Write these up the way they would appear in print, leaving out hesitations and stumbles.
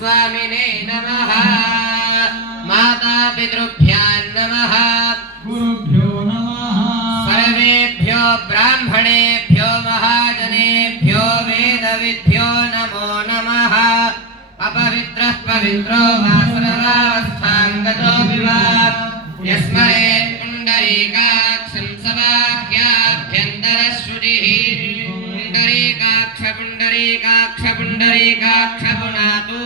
स्वामिने नमः। माता पितृभ्यां नमः। गुरुभ्यो नमः। सर्वेभ्यो ब्राह्मणेभ्यो महाजनेभ्यो वेदविद्भ्यो नमो नमः। अपवित्रः पवित्रो वा सर्वावस्थाङ्गतो विवाद यस्मरेत् पुण्डरीकाक्षं सवाक्याभ्यन्तरश्रुतिः पुण्डरीकाक्ष पुण्डरीकाक्ष पुनातु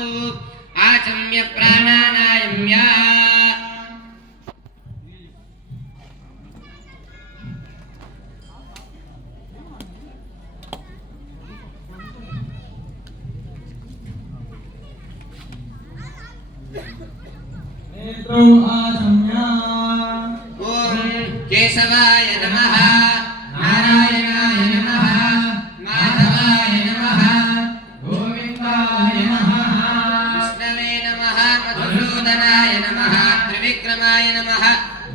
आचम्य प्राणानायम्य नेत्रो आचम्य। ओम केशवाय नमः। नारायणाय नमः। माधवाय नमः। गोविन्दाय नमः। विष्णवे नमः। मधुसूदनाय नमः। त्रिविक्रमाय नमः।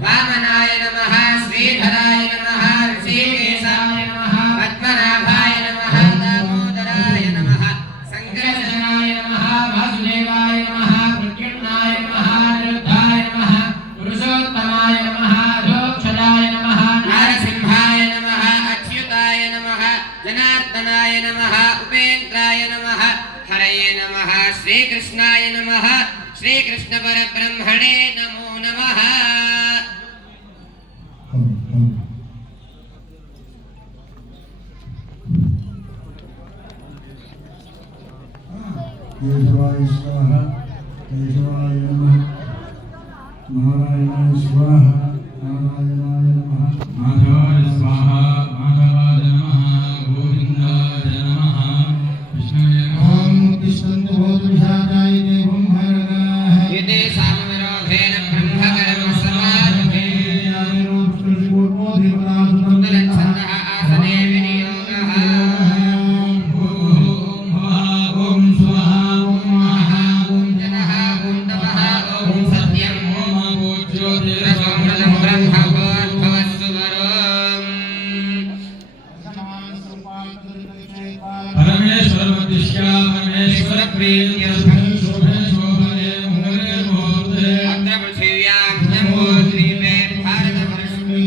वामनाय नमः। श्रीधराय नमः। ऋषिकेशाय नमः। पद्मनाभाय नमः। दामोदराय नमः। संकर्षणाय नमः। वासुदेवाय नमः। प्रद्युम्नाय नमः। निरुद्धाय नमः। पुरुषोत्तमाय नमः। अधोक्षजाय नमः। नारसिंहाय नमः। अच्युताय नमः। जनार्दनाय नमः। उपेन्द्राय नमः। हरये नमः। श्रीकृष्णाय नमः। श्रीकृष्ण परब्रह्मणे नमो नमः। केशवाय स्वाहा। केशवाय नमः। नारायणाय स्वाहा। नारायणाय नमः। माधवाय स्वाहा। माधवाय नमः। गोविन्दाय नमः। विष्णवे ओम तिष्ठन्तु भूतविषादाय देवं हरगाः। इति सामविरोधेन ब्रह्मकर्म समारभे उत्तरच्छन्दः आसने विनियोगः। ओम स्वाहा। ओम महा। ॐ जनः ॐ तपः ॐ सत्यम् ॐ ज्योतिरसोमृतं ब्रह्म भवस्सुवरोम्। परमेश्वर प्रतिष्ठा परमेश्वर प्रीत्यर्थं शुभे शोभने मंगले मुहूर्ते अत्र पृथिव्यां जम्बूद्वीपे भारतवर्षे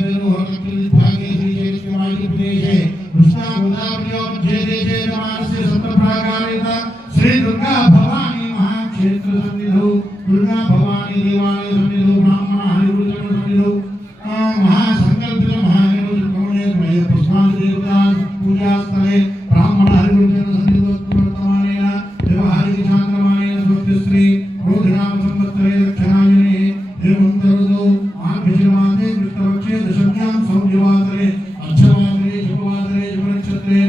भागे श्री देशे कृष्णा गोदावरी मध्य देशे नमास्य सप्तप्राकारिता श्री दुर्गा भवानी महाक्षेत्र सन्निधौ दुर्गा भवानी देवालय सन्निधौ ब्राह्मण हरिवृतन सन्निधौ महासंकल्पित महागणपति कमणे पुष्पांजलि देवता पूजा स्थले ब्राह्मण हरिवृतन सन्निधौ वर्तमानेन व्यवहारिक चान्द्रमानेन स्वस्ति श्री क्रोधनाम संवत्सरे दक्षिणायने हेमन्तऋतौ माघशिरमासे कृष्णपक्षे दशम्यां संयोगवासरे अर्धवासरे शुभवासरे शुभनक्षत्रे